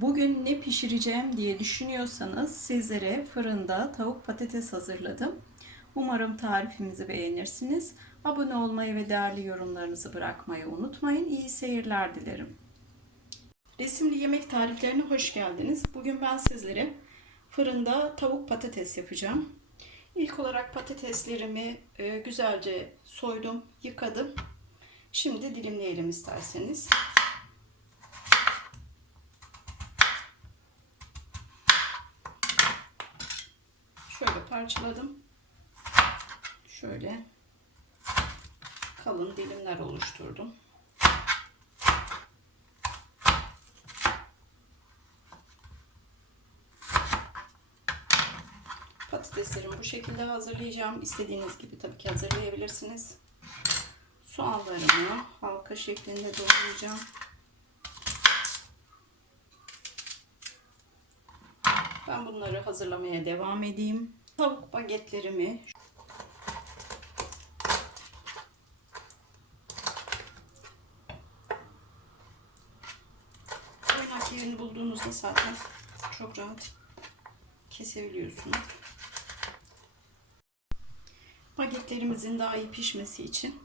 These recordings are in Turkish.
Bugün ne pişireceğim diye düşünüyorsanız sizlere fırında tavuk patates hazırladım. Umarım tarifimizi beğenirsiniz. Abone olmayı ve değerli yorumlarınızı bırakmayı unutmayın. İyi seyirler dilerim. Resimli yemek tariflerine hoş geldiniz. Bugün ben sizlere fırında tavuk patates yapacağım. İlk olarak patateslerimi e, güzelce soydum, yıkadım. Şimdi dilimleyelim isterseniz. Şöyle parçaladım. Şöyle kalın dilimler oluşturdum. Patateslerimi bu şekilde hazırlayacağım. İstediğiniz gibi tabii ki hazırlayabilirsiniz. Soğanlarımı halka şeklinde doğrayacağım. Ben bunları hazırlamaya devam edeyim. Tavuk bagetlerimi oynak yerini bulduğunuzda zaten çok rahat kesebiliyorsunuz. Bagetlerimizin daha iyi pişmesi için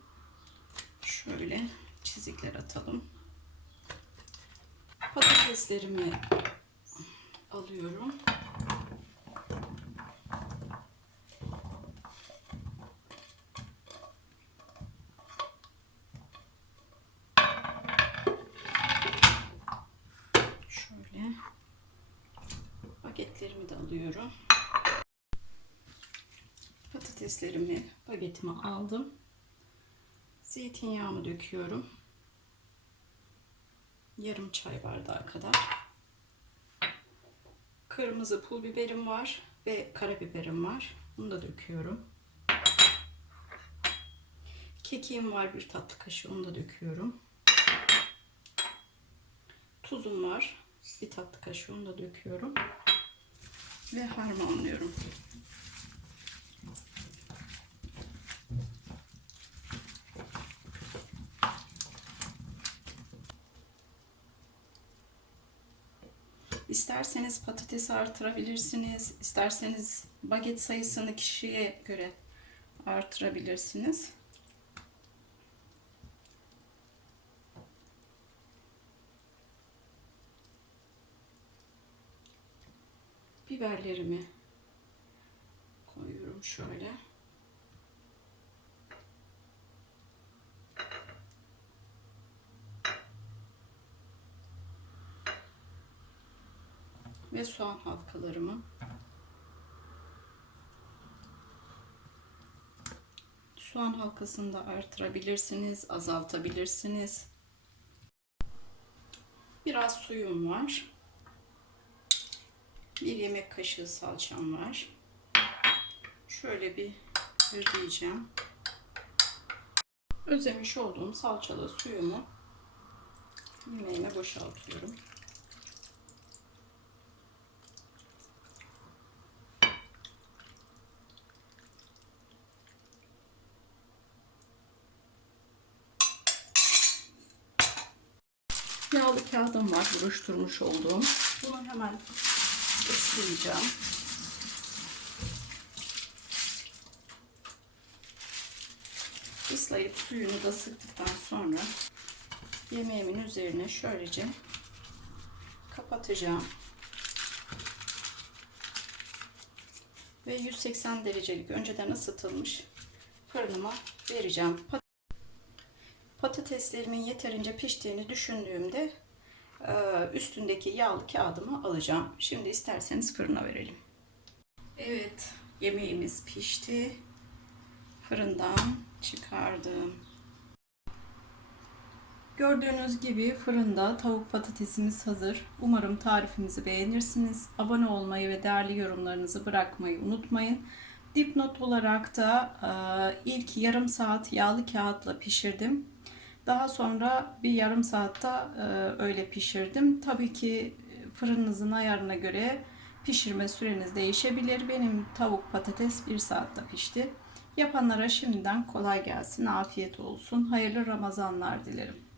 şöyle çizikler atalım. Patateslerimi alıyorum. Şöyle bagetlerimi de alıyorum. Patateslerimi bagetime aldım. Zeytinyağımı döküyorum. Yarım çay bardağı kadar. Kırmızı pul biberim var ve karabiberim var. Bunu da döküyorum. Kekiğim var bir tatlı kaşığı onu da döküyorum. Tuzum var bir tatlı kaşığı onu da döküyorum. Ve harmanlıyorum. İsterseniz patatesi artırabilirsiniz. İsterseniz baget sayısını kişiye göre artırabilirsiniz. Biberlerimi koyuyorum şöyle. ve soğan halkalarımı soğan halkasını da artırabilirsiniz, azaltabilirsiniz. Biraz suyum var. Bir yemek kaşığı salçam var. Şöyle bir özleyeceğim. Özemiş olduğum salçalı suyumu yemeğime boşaltıyorum. Yağlı kağıdım var buruşturmuş olduğum. Bunu hemen ıslayacağım. Islayıp suyunu da sıktıktan sonra yemeğimin üzerine şöylece kapatacağım. Ve 180 derecelik önceden ısıtılmış fırınıma vereceğim. Patateslerimin yeterince piştiğini düşündüğümde üstündeki yağlı kağıdımı alacağım. Şimdi isterseniz fırına verelim. Evet, yemeğimiz pişti. Fırından çıkardım. Gördüğünüz gibi fırında tavuk patatesimiz hazır. Umarım tarifimizi beğenirsiniz. Abone olmayı ve değerli yorumlarınızı bırakmayı unutmayın. Dipnot olarak da e, ilk yarım saat yağlı kağıtla pişirdim. Daha sonra bir yarım saatte e, öyle pişirdim. Tabii ki fırınınızın ayarına göre pişirme süreniz değişebilir. Benim tavuk patates bir saatte pişti. Yapanlara şimdiden kolay gelsin, afiyet olsun. Hayırlı Ramazanlar dilerim.